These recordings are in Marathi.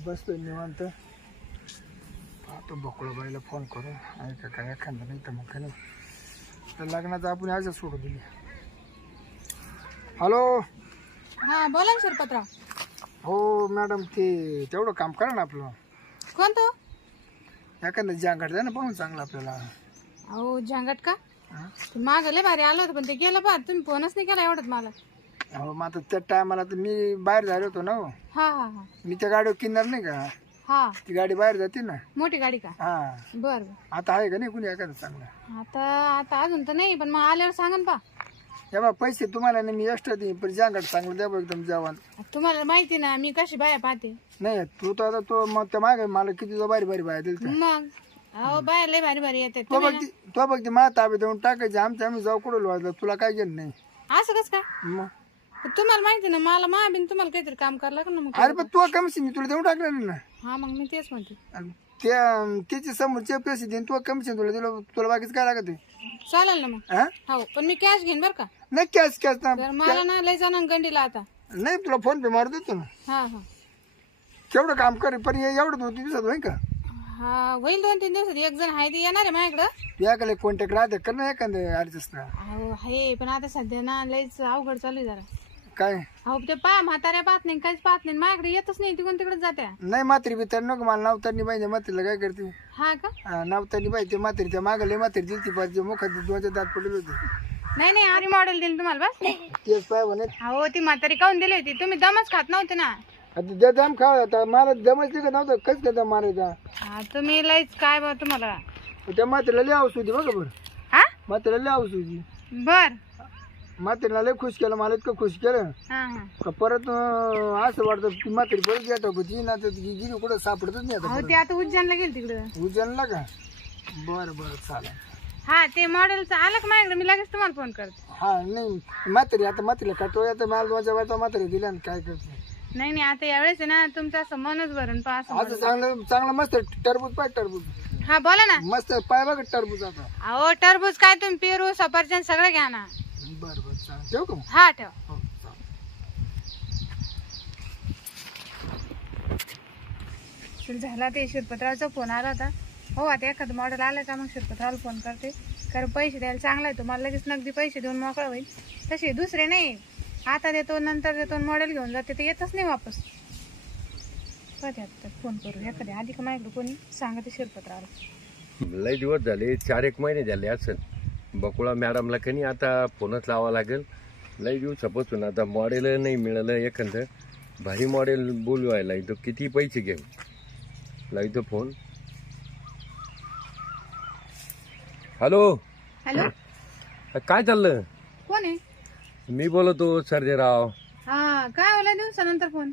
बसतो निवांत. पाहतो बकुळाबाईला फोन करून. ऐका काय एखादा नाही तर मग काय नाही. तर लग्नाचं आपण आजच सोडू दिली. हॅलो हा बोला ना शिरपतराव. हो मॅडम ते तेवढं काम करा ना आपलं. कोणतं? एखादं जांगाट द्या ना पाहून चांगलं आपल्याला. अहो झांगट का? हा? ते मागं लय भारी आलं होतं पण ते गेलं बा तुम्ही फोनच नाही केला एवढंच मला. हो मग आता त्या टायमाला तर मी बाहेर झालो होतो ना हो. हा हा हा. मी त्या गाडीवर किन्नार नाही का? हा. ती गाडी बाहेर जाते ना. मोठी गाडी का? हा. बर बर. आता आहे का नाही कुणी एखादं चांगलं? आता आता अजून तर नाही पण मग आल्यावर सांगा ना पा. या बा पैसे तुम्हाला नाही मी एक्स्ट्रा देईन पण जांगाट चांगलं द्या बा एकदम जेवण. तुम्हाला माहिती ना मी कशी बाया पाहते. नाही तू तर आता तो मग त्या मागे मला किती जो बारी बारी बाया दिल मग? अहो बाया लय भारी भारी येतात तो तुम्ही बघ ती- तो बघ ती मा ताबे देऊन टाकायचे आमच्या आम्ही जाऊ कुठं वाजलं तुला काय घेणं नाही. ना- असं कस काय? मग? तुम्हाला माहिती ना मला मा बिन तुम्हाला काहीतरी काम करावं लागेल ना मग अरे पण तू कमिशन मी तुला देऊन टाकणार ना. हा मग मी तेच म्हणते. आणि त्या त्याचे समोरचे पैसे देईन तू कमिशन तुला दिलं तुला बाकीच काय लागत आहे? चालेल ना मग. हा? हो पण मी कॅश घेईन बरं का? नाही कॅश कॅश ना. तर मला ना लय जाणार गंडीला आता. नाही तुला फोन पे मार देतो ना. हा हा. केवढं काम करे पण हे एवढं दोन तीन दिवसात होईल का? हा होईल दोन तीन दिवसात. एक जण आहे ते येणार आहे माझ्याकडं. याकडे कॉन्टॅक्ट राहते कर ना एखादं ऍडजस्ट ना अहो आहे पण आता सध्या ना लयच अवघड चालू आहे जरा. काय? अहो ते पा म्हाताऱ्या पाहत नाही काहीच पाहत नाही. माझ्याकडे येतच नाही तिकडून तिकडे जात्या. नाही मात्री बितर नको. मला नावतानी पाहिजे मात्रीला काय करते? हा का? हा, नावतानी पाहिजे मात्री त्या मागं लय मात्री दिलती पाहिजे मुखात दोनच्या दात पडले होते. नाही नाही आधी मॉडेल दिली तुम्हाला बस. तेच पाय म्हणे. अहो ती म्हातारी काऊन दिली होती? तुम्ही दमच खात नव्हते ना? आता दाम खा आता मला दमच का नव्हतं? कस काय मारायचा? हा तुम्ही लयच काय बा तुम्हाला? त्या मात्रीला लय औषध बघा बरं. हा? मात्रीला लय औषध बर. मात्रीला लय खुश केलं मला इतकं खुश केलं. हा हा. का परत अं, असं वाटतं ती म्हातारी परत येत होती ना तर ती गिरी कुठं सापडतच नाही आता अहो ते आता उज्जैनला गेली तिकडं. उचलला का? बरं बरं चालेल. हा ते मॉडेलचं आलं का माझ्याकडे? मी लगेच तुम्हाला फोन करते. हा नाही म्हातारी आता म्हातारीला कटो येतं मला दोनच्या वेळा म्हातारी दिल्या ना काय करते? नाही नाही आता यावेळेस आहे ना तुमचं असं मनच भरून पा असं आता चांगलं चांगलं मस्त टरबूज पाय टरबूज. हा बोला ना. मस्त पाय बघा टरबूज आता. अहो टरबूज काय तुम्ही पेरू सफरचंद सगळं घ्या ना. बरं बरं. ठेवू का मग? हा ठेव. हो चालेल. झाला ते शिरपतरावचा फोन आला होता. हो आता एखादं मॉडेल आलं का मग शिरपतरावला फोन करते. कारण पैसे द्यायला चांगला आहे तो. मला लगेच नगदी पैसे देऊन मोकळा होईल. तसे दुसरे नाही. आता देतो नंतर देतो मॉडेल घेऊन जाते. ते येतच नाही वापस. कधी आता फोन करू? एखाद्या आधी का माझ्याकडे कोणी? सांगते शिरपतरावला. लय दिवस झाले. चार एक महिने झाले असेल. बकुळा मॅडमला कनी आता फोनच लावा लागेल. लय दिवसापासून आता मॉडेल नाही मिळालं एखादं. भारी मॉडेल बोलवायला इथं किती पैसे घेऊ? लावतो फोन हॅलो हॅलो काय चाललं? कोण आहे? मी बोलतो सर्जेराव. हा काय होला दिवसानंतर फोन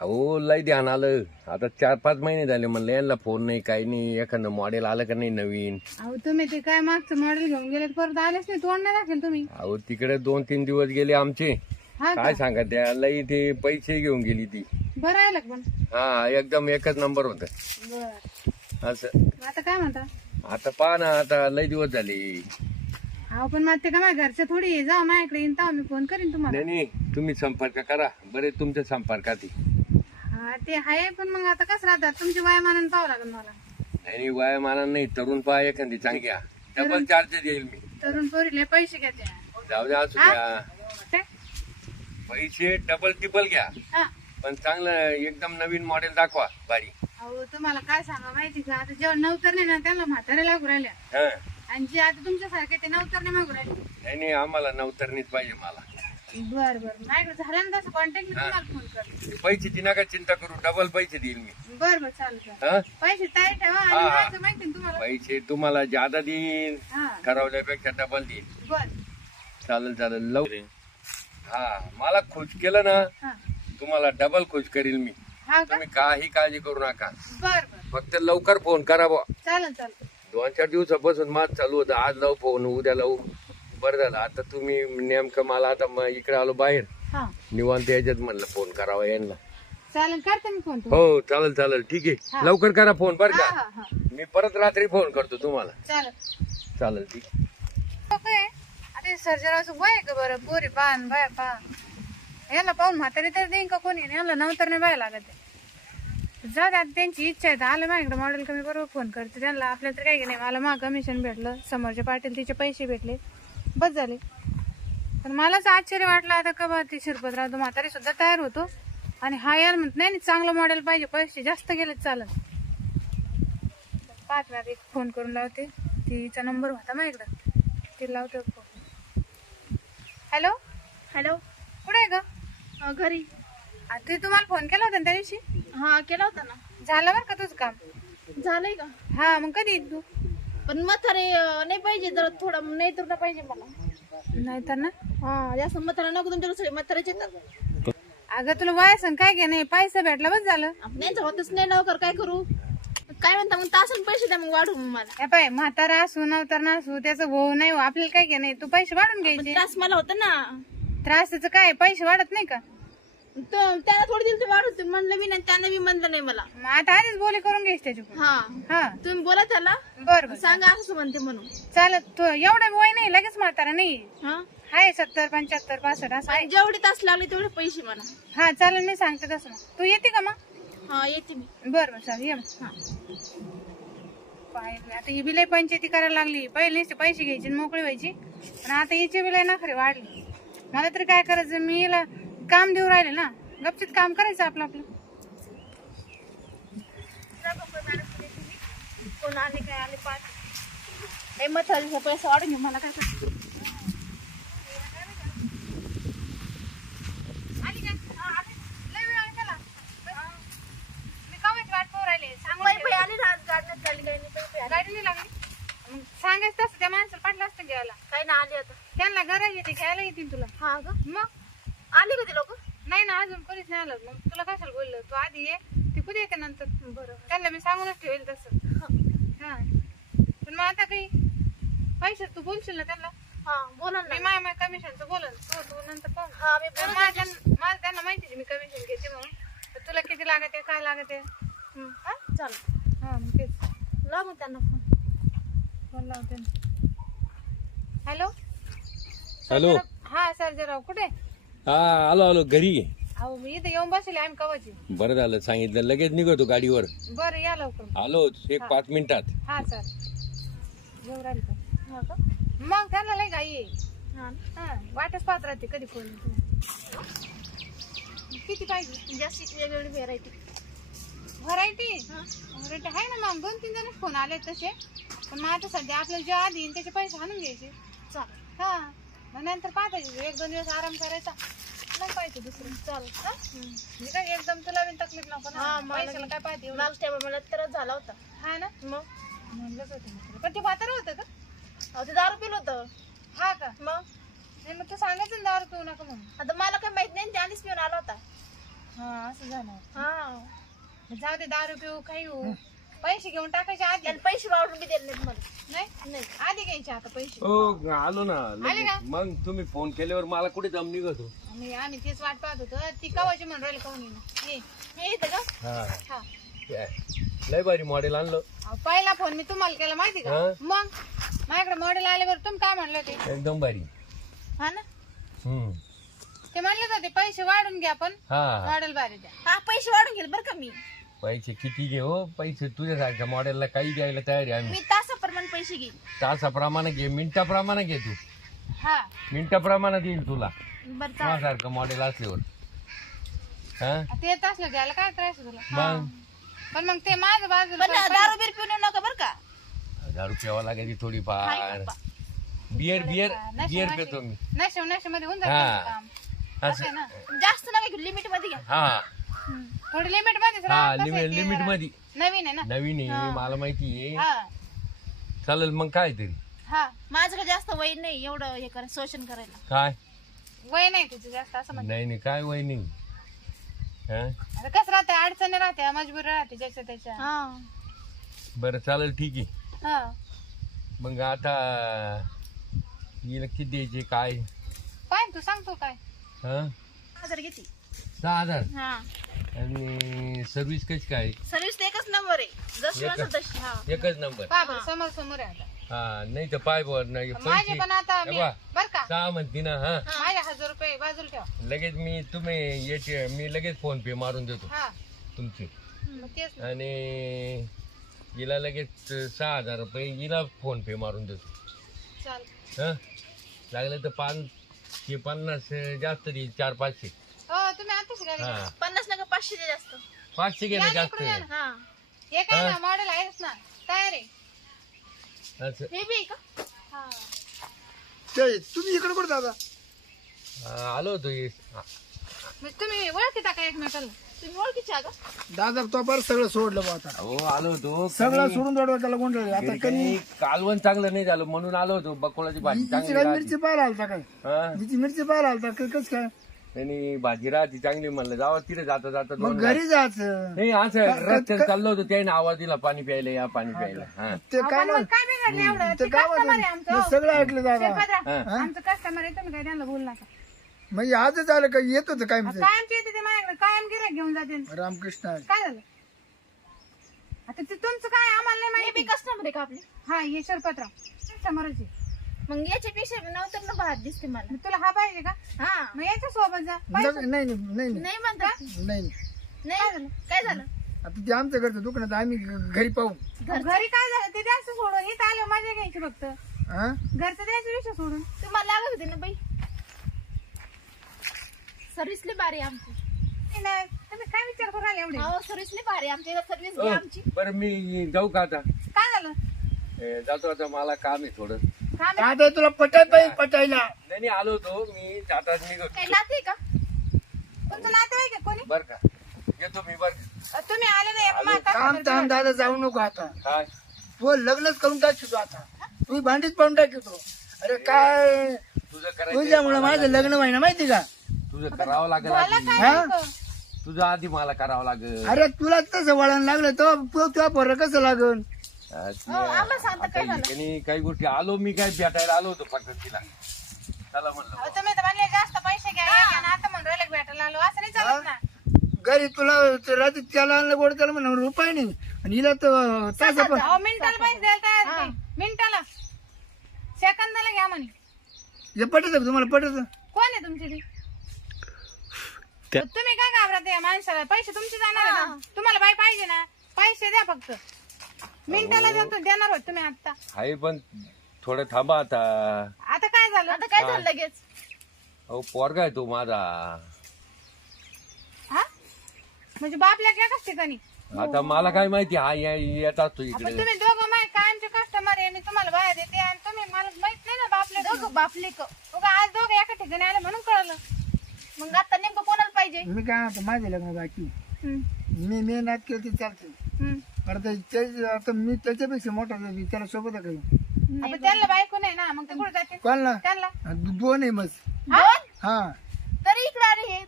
अहो लय ध्यान आलं. आता चार पाच महिने झाले म्हणलं यांना फोन नाही काही नाही. एखादं मॉडेल आलं का नाही नवीन? अहो तुम्ही ते काय मागचं मॉडेल घेऊन गेले परत आलेच नाही तोंड नाही दाखल तुम्ही. अहो तिकडे दोन तीन दिवस गेले आमचे. हा का? काय सांगा त्या लई ते पैसे घेऊन गेली ती. बरं पण? हा एकदम एकच नंबर होत. बर. असं. आता काय म्हणता? आता पहा ना आता लई दिवस झाले. अहो पण मग ते का माझ्या घरचे थोडी आहे. जा माझ्याकडे येईन तेव्हा मी फोन करीन तुम्हाला. नाही नाही. तुम्ही संपर्क करा. बरे तुमच्या संपर्कात आहे. हा ते आहे पण मग आता कसं राहतात? तुमची वयामानानं पाहावं लागेल मला. नाही नाही वयामानानं नाही. तरुण पहा एखादी चांगली घ्या. डबल चार्जेस येईल मी. तरुण पोरीले पैसे घेते जाऊ द्या असू द्या. ते? पैसे डबल टिबल घ्या. हा. पण चांगलं एकदम नवीन मॉडेल दाखवा भारी. अहो तुम्हाला काय सांगा माहिती का? आता जेव्हा नवतर नाही ना त्याला म्हाताऱ्या लागू राहिल्या. हा. आणि जे आता तुमच्यासारखे ते नवतर नाही मागू राहिले. नाही नाही आम्हाला नवतरणीच पाहिजे मला. बर बर. माझ्याकडे झालं ना तसं कॉन्टॅक्ट मी तुम्हाला फोन करते पैशाची नका चिंता करू. डबल पैसे देईल मी. बर बर चालेल चालेल. हा? पैसे ताई ठेवा आणि हा. माझं माहिती ना तुम्हाला. पैसे तुम्हाला ज्यादा देईन हा. ठरवल्यापेक्षा डबल देईन बर. चालेल चालेल. लव हा मला खुश केलं ना हा. तुम्हाला डबल खुश करील मी. हा का? तुम्ही काही काळजी करू नका. बर बर. फक्त लवकर फोन करा बुवा. चालेल चालेल. दोन चार दिवसापासून माझ चालू होतं. आज लावू फोन उद्या लावू. बरं झालं. आता तुम्ही नेमकं मला आता म- इकडे आलो बाहेर. हा. निवांत याच्यात म्हणलं फोन करावा यांना. चालेल करते मी फोन तुम्हाला. हो चालेल चालेल. ठीक आहे. लवकर करा फोन बरं हा का? हा हा मी परत रात्री फोन करतो तुम्हाला. चालेल. चालेल ठीक. काय आता सर्जराचं वय आहे का बरं? पोरी पान बाय पा याला पाहून म्हातारी तरी देईन का कोणी? याला नंतर नाही बाय लागत आहे. जाऊ दे आता त्यांची इच्छा आहे. तर आलं माझ्याकडे मॉडेल कमी बरोबर फोन करते. त्यांना आपल्या तर काही नाही. मला मग कमिशन भेटलं. समोरच्या पाटील तिचे पैसे भेटले. बस झाले. पण मलाच आश्चर्य वाटलं आता का बा ते शिरपतराव तो म्हातारी सुद्धा तयार होतो. आणि हा यार म्हणत नाही चांगलं मॉडेल पाहिजे पैसे जास्त गेले चालत. पाच वेळा एक फोन करून लावते. तिचा नंबर होता माझ्याकडं ते लावतो फोन हॅलो हॅलो कुठे आहे ग? घरी. ते तुम्हाला फोन केला होता ना त्या दिवशी? हा केला होता ना. झालं बरं का तुझं काम? झालंय का? हा मग कधी येईल तू? पण अं, नाही पाहिजे जरा थोडं नाही तर नाही पाहिजे मला. नाही तर ना? हा जास्त म्हातारा नको तुमच्याकडे सगळे म्हाताऱ्याचे येतात. अगं तुला वय सांग काय घे नाही पैसा भेटला बस झालं. नाही होतच नाही लवकर काय करू? काय म्हणता मग तासन पैसे द्या मग वाढू मग मला. हे पाय म्हातारा असू नवतार नसू त्याचं भाऊ नाही हो आपल्याला काय घे नाही तू पैसे वाढून पण घ्यायचे. त्रास मला होता ना. त्रास त्याचं काय पैसे वाढत नाही का? त्याला थोडी दिली ते वाढू तुम्ही म्हणलं मी नाही त्यानं मी म्हणलं नाही मला. मग आता आधीच बोली करून घ्यायची त्याच्याकडून. हा. हा. तुम्ही बोला त्याला. बर बर. सांगा असं म्हणते म्हणून. चालत तू एवढं वय नाही लगेच म्हातारा नाही. हा? आहे सत्तर पंच्याहत्तर पासष्ट असं आहे. आणि जेवढे तास लागले तेवढे पैसे मला हा चालेल मी सांगते तसं मग. तू येते का मग? हा येते मी. बर बर चालेल ये मग. हा. पाहिलं आता ही बिलाई पंचायती करायला लागली. पहिले नुसते पैसे घ्यायची आणि मोकळी व्हायची. पण आता हिची बिलाई नखरे वाढली. मला तरी काय करायचं? मी हिला काम देऊ राहिले ना. गपचित काम करायचं आपलं आपलं. कोण आले काय आले पाच नाही म्हातारीचा पैसा वाढून घे मला काय सांगायचं तसं त्या माणसाला पाठलं असतं घ्यायला. काही ना आली आता. त्यांना गरज येते घ्यायला येतील तुला. हा का? मग? आले का ते लोक? नाही ना अजून कोणीच नाही आलं. मग तुला कशाला बोललं? तू आधी ये ती कुठे येते नंतर. बरोबर त्यांना मी सांगूनच ठेवेल तसं. हा. पण मग आता काही पैसे तू बोलशील ना त्यांना? हा बोला मी ना माय माय कमिशनचं बोलन तू तू नंतर पाहू. हा मी तर माझ्या माझं त्यांना माहिती आहे मी कमिशन घेते म्हणून. तर तुला किती लागत आहे काय लागत? आहे हा? चालेल हा मग तेच. लाव मग त्यांना फोन फोन लावते. हॅलो? हॅलो. हा सर्जराव कुठे? हा आलो आलो घरी. ये. अहो मी इथं येऊन बसले आम्ही कवाची बरं झालं सांगितलं लगेच निघतो गाडीवर. बरं या लवकर. आलो एक पाच मिनिटात. हा सर हा का? मग त्यांना लय घाई आहे. हा. हा वाटच पाहत राहते कधी फोन. किती पाहिजे? जास्त वेगवेगळी व्हेरायटी व्हरायटी व्हरायटी आहे ना मग? दोन तीन जण फोन आले तसे. पण मग आता सध्या आपलं जे आधी येईन त्याचे पैसे आणून घ्यायचे. चालेल. हा. मग नंतर पाहता एक दोन दिवस आराम करायचा. मग पाहिजे दुसरं. चालेल हा? मी काय एकदम तुला बी तकलीफ नको हा, मला पैशाला काय पाहते एवढं? मागच्या टायमा मला त्रास झाला होता. हा ना? मग? म्हणलंच होतं मी तुला. पण ते म्हातारं होतं का? अहो ते दारू पिलं होतं. हा का? मग? नाही मग तू सांगायचं ना दारू पिऊ नका म्हणून. आता मला काही माहीत नाही त्यानेच पिऊन आला होता. हा असं झालं. हा. मग जाऊ दे दारू पिऊ काही होऊ. पैसे घेऊन टाकायचे आधी. पैसे वाढून बी दिले नाहीत मला. नाही? नाही. आधी घ्यायचे आता पैसे. हो आलो ना. आले का? लगेच. मग तुम्ही फोन केल्यावर मला कुठे जम निघतो? आम्ही तेच वाट पाहत होतो. ती कवाची म्हणून राहिली कवनी ये. हे येतं का हा. हा. काय? लय भारी मॉडेल आणलं. अहो, पहिला फोन मी तुम्हाला केला माहिती का? हा? मग? माझ्याकडे मॉडेल आल्यावर तुम्ही काय म्हणलं ते एकदम भारी. हा ना? हम्म. ते म्हणले होते पैसे वाढून घ्या पण. हा. मॉडेल भारी द्या. हा पैसे वाढून घेईल बरं का मी. पैसे किती घे हो? पैसे तुझ्यासारख्या मॉडेलला काही द्यायला तयार आहे आम्ही. मी तासाप्रमाणे पैसे घेईल तासाप्रमाणे घे मिनिटाप्रमाणे घे तू. हा. मिनिटाप्रमाणे देईल तुला. बरं चालेल. माझ्यासारखं मॉडेल असल्यावर. हा? ते असलं घ्यायला काय करायचं तुला? मग? पण मग ते माझं बाजूला पण दारू बीर पिऊन येऊ नका बरं का. हजार रुपयावा लागायची थोडीफार. बियर बियर बियर पितो मी. नशे नशे मध्ये होऊन हा. जातं काम. असं. आहे असं ना? जास्त नका घेऊ लिमिटमध्ये घ्या. हा. थोडी लिमिटमध्ये हा कसं लिमिटमध्ये नवीन आहे ना? नवीन आहे मला माहिती आहे. हा. चालेल मग काय तरी? हा. माझं का जास्त वय नाही एवढं हे करा शोषण करायला. काय? वय नाही तुझं जास्त असं म्हणते. नाही नाही काय वय नाही? हा? आता कसं राहते अडचणी राहते मजबूर राहते ज्याच्या त्याच्या. हा. बरं चालेल ठीक आहे. हा. मग आता हिला किती द्यायचे काय? पाय तू सांगतो काय. हा? हजार घेते. सहा हजार? हा. आणि सर्विस कशी काय? सर्विस तर एकच नंबर आहे. जशी एकच? म्हणतो तशी हा. एकच नंबर पहा बरं, समोर समोर आहे आता. हा नाही तर पाय बर नाही माझे पैसे पण आता हे मी. बर का? सहा म्हणती ना हा. माझे हजार रुपये बाजूला ठेवा. लगेच मी तुम्ही याचे मी लगेच फोन पे मारून देतो. हा. तुमचे. मग तेच ना. आणि हिला लगेच सहा हजार रुपये हिला फोन पे मारून देतो. चाल हं? लागलं तर पाच हे पन्नास जास्त देईल चार पाचशे. तुम्ही आता शिकायला हा. पन्नास नका पाचशे दे जास्त. पाचशे घे ना जास्त. हा. हे काय ना मॉडेल आहेच ना. तयार आहे. असं हे बी आहे का? हा. ते तुम्ही इकडे कुठे दादा? हा, आलो होतो हे. हा. मग तुम्ही ओळखीता का एकमेकाला. तुम्ही ओळखीचे आहे का? दादा तो बरं सगळं सोडलं बा आता. अहो आलो होतो. सगळं सोडून दोडवायला गुंडळले आता घरी कधी काही कालवण चांगलं नाही झालं म्हणून आलो होतो. बकोळाची भाजी चांगली काय. मिरची पाहायला आलता काय? हा? हिची मिरची पाहायला आलता काय कसं काय? त्यांनी भाजी राहते चांगली म्हणलं जावा तिथे जाता जाता मग दोन घरी जायचं. नाही असं रस्त्यात चाललो होतो त्याने आवाज दिला पाणी प्यायला या पाणी प्यायला. हा. ते काय पण मग काय बिघडलं एवढं? ते ते काय कस्टमर आहे म्हणतात? आमचं. मी हो. सगळं ऐकलं दादा शिरपतराव, हा. आमचं कस्टमर आहे तुम्ही काय त्यांना बोलू नका. म्हणजे आजच आलं का येत होतं काय म्हणजे कायमचे येते ते माझ्याकडे कायम गिऱ्हाईक घेऊन जाते. रामकृष्ण हरी. काय झालं? आता ते तुमचं काय आम्हाला नाही हे माहिती कस्टमर आहे का आपले? हा ये शिरपतराव. समोरची मग याच्यापेक्षा नव्हतं ना भात दिसते मला. तुला हा पाहिजे का? हा. मग याच्या सोबत जा. नाही नाही नाही. नाही नाही म्हणतात नाही. नाही. काय झालं? आता ते आमचं घरचं दुकान आहे, आम्ही घ- घरी पाहू. घरी काय झालं? ते जास्त सोडून. इथं आलं मजा घ्यायची फक्त. हा? घरचं द्यायचं विषय सोडून. तुम्हाला लागत होते ना बाई? सर्व्हिसली बारी आमची. नाही, नाही, तुम्ही काय विचार करू राहिले एवढे? हो सर्व्हिसली बारी आमची. सर्व्हिस घ्या आमची. बरं मी जाऊ का आता? काय झालं? ए, जातो आता. मला काम आहे थोडं. आता तुला पटाय पाहिजे पटायला. नाही नाही, आलो होतो. मी आता निघतो काय नाते का? तुमचं नातेवाईक आहे कोणी? बर का. येतो मी बर अ, तुम्ही आले नाही काम खबर ताम? दादा जाऊ नको आता. काय? तू लग्नच करून टाकतो आता. तू भांडीच पाहून टाकतो अरे काय? तुझं करायचं तुझ्यामुळे माझं लग्न व्हायना माहिती का? तुझं करावं लागेल आधी. काय हा? तुझं आधी मला करावं लागेल. अरे तुला तसं वळण लागलं तो तुझ्या पोरं कसं लागल आम्हाला सांगता आता काय झालं? इकडे काही गोष्टी आलो मी काय भेटायला आलो होतो फक्त तिला. चला म्हणलं. अहो, तुम्ही तर म्हणले जास्त पैसे घ्या हे घ्या ना, आता म्हणून राहिले भेटायला आलो. असं नाही चालत ना. घरी तुला ते रात्री त्याला आणलं गोड त्याला म्हणा रुपये नाही. आणि हिला तर तास पण अहो मिनिटाला पैसे द्यायला तयार ते. मिनिटाला. सेकंदाला घ्या म्हणे. हे पटत तुम्हाला? पटत कोण आहे तुमची ती? तुम्ही काय घाबरत या माणसाला? पैसे तुमचे जाणार आहे ना? तुम्हाला बाई पाहिजे ना? पैसे द्या फक्त. मिनिटाला देतो देणार होत तुम्ही आता आहे पण थोडं थांबा आता. आता काय झालं? आता काय झालं लगेच? अहो पोरगा आहे तो माझा. हा? म्हणजे बापल्या एकाच ठिकाणी? आता मला काय माहिती हा या- येत असतो इकडे. तुम्ही दोघं माय कायमचे कस्टमर आहे? मी तुम्हाला बाहेर देते आणि तुम्ही मला माहीत नाही ना बापल्या दोघं बापले क उगा आज दोघं एका ठिकाणी आले म्हणून कळलं. मग आता नेमकं कोणाला पाहिजे? मी काय म्हणतो माझे लग्न बाकी हम्म, मी मी नात केलं ते चालते हम्म. आता ते- आता मी त्याच्यापेक्षा मोठा झालो, त्याला सोबत आहे काही आपण त्यांना बायको नाही ना मग ते कुठे जाते कोणला त्यांना. दोन आहे मस दोन हा. तरी इकडे आले हे.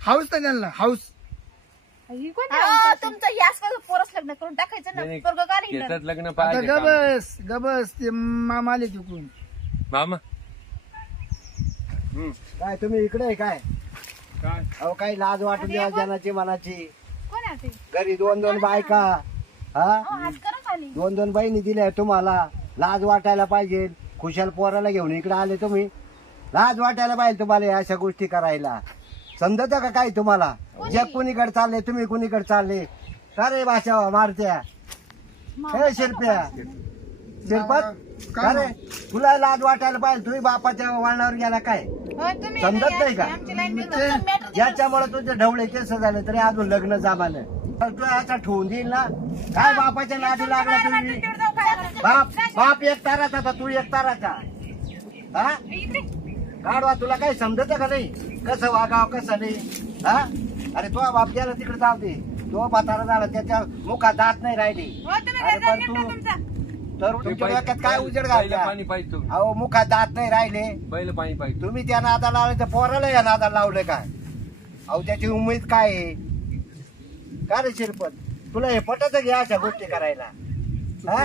हाऊस ना त्यांना हाऊस. ही अहो, तुमचं याच पोरस लग्न करून टाकायचं ना नाही, पोरगं गाडी शेतात लग्न आता पाहिजे का? गबस गबस ते मामा आले तिकडून. मामा? हम्म. काय तुम्ही इकडे आहे काय? काय? अहो काही लाज वाटून द्या जनाची मनाची. कोण आहे ते? घरी दोन दोन बायका. हा? आज करा खाली दोन दोन बहिणी दिल्या तुम्हाला. लाज वाटायला पाहिजे. खुशाल पोराला घेऊन इकडे आले तुम्ही. लाज वाटायला पाहिजे तुम्हाला या अशा गोष्टी करायला. समजत का काय तुम्हाला? जग कुणीकडे चालले तुम्ही कुणीकडे चालले? का रे भाषा मारत्या. हे शिरप्या. शिरपत? का रे तुला लाज वाटायला पाहिजे. तुम्ही बापाच्या वळणावर गेला काय? हो तुम्ही समजत नाही का? ज्याच्यामुळे तुझे ढवळे केस झाले तरी अजून लग्न जमानं आता ठेवून देईल ना. काय बापाच्या नादी लागला तुम्ही? बाप बाप एक ताराचा होता तू एक ताराचा. हा? काढवा तुला काही समजत का नाही? कसं वागाव कसं नाही? हा? अरे तो बाप गेला तिकडे जाऊ दे. तो म्हातारा झाला त्याच्या मुखात दात नाही राहिली. हो अरे पण तू- तुमचा? तर तुमच्या डोक्यात काय उजेड घालता? पाणी पाहिजे तुम्ही. अहो मुखात दात नाही राहिले. पहिलं पाणी पाहिजे. तुम्ही त्या नादाला लावले तर पोराला या नादाला लावलं काय? अहो त्याची उमेद काय आहे? का रे शिरपत तुला हे पटत घ्या अशा गोष्टी करायला? हा?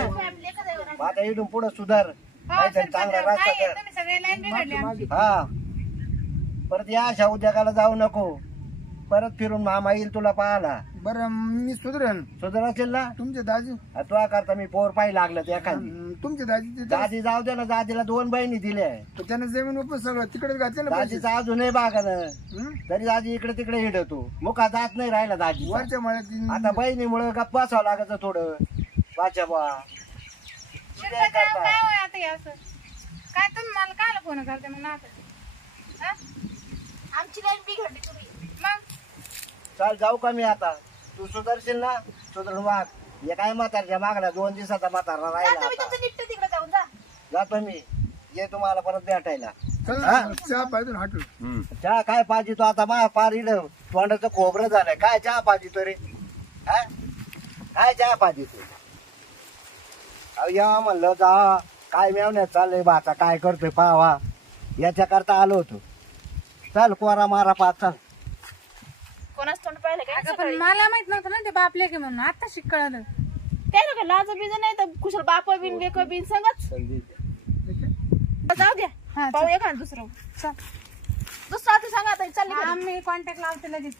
मग आता इथून पुढे सुधार. काहीतरी चांगला रस्ता? कर. तुम्ही सगळे लाईन बिघडली आमची. हा. परत या अशा उद्योगाला जाऊ नको. परत फिरून मामा येईल तुला पाहायला. बरं मी सुधरेन. सुधर असेल ना तुमचे दाजी? तुला करता मी पोर पाही लागलं ते एखादी. अं, तुमचे दाजी ते- दादी जाऊ दे ना दादीला दोन बहिणी दिल्या तर त्यानं जमीन उपन सगळं तिकडेच घातलं ना पैसे. दादीचा अजूनही बागान हं? तरी दादी इकडे तिकडे हिंडतो. मुका जात नाही राहिला दादी वरच्या मळ्यात आता बहिणीमुळे गप्पा असावं लागत थोडं. वाचा बा काय होय आता हे असं? काय तुम्ही मला कायला फोन करते मग आता हा? आमची लाईन बिघडली तुम्ही. चाल जाऊ का मी आता? तू सुधरशील ना? सुधरून वाग हे काय म्हातारच्या मागला दोन दिवसाचा म्हातारा राहिला तुम्ही आता. तिकडे जाऊन जा. जातो मी. ये तुम्हाला परत भेटायला. चल हा? चहा पाहिजे हॉटेल. चहा काय पाहिजे तो आता? मा पार इड तोंडाचं खोबरं झालंय. काय चहा पाहिजे तो रे हा? काय चहा पाहिजे तू? अहो या म्हणलं जा. काय मेवण्यात चाललंय बा आता काय करतोय पावा? याच्या करता आलो होतो. चल कोरा मारा पा चल. कोणाच तोंड पाहिलं काय अगं पण मला माहीत नव्हतं ना ते बापले की म्हणून. आता शिक कळलं. काय नका लाज बीज नाही तर कुशल बाप बिन लेक बिन संगच जाऊ द्या. हा, पाहू एखादं दुसरं? चल. दुसरं आता सांगा आता चालली घरी. आम्ही कॉन्टॅक्ट लावते लगेच.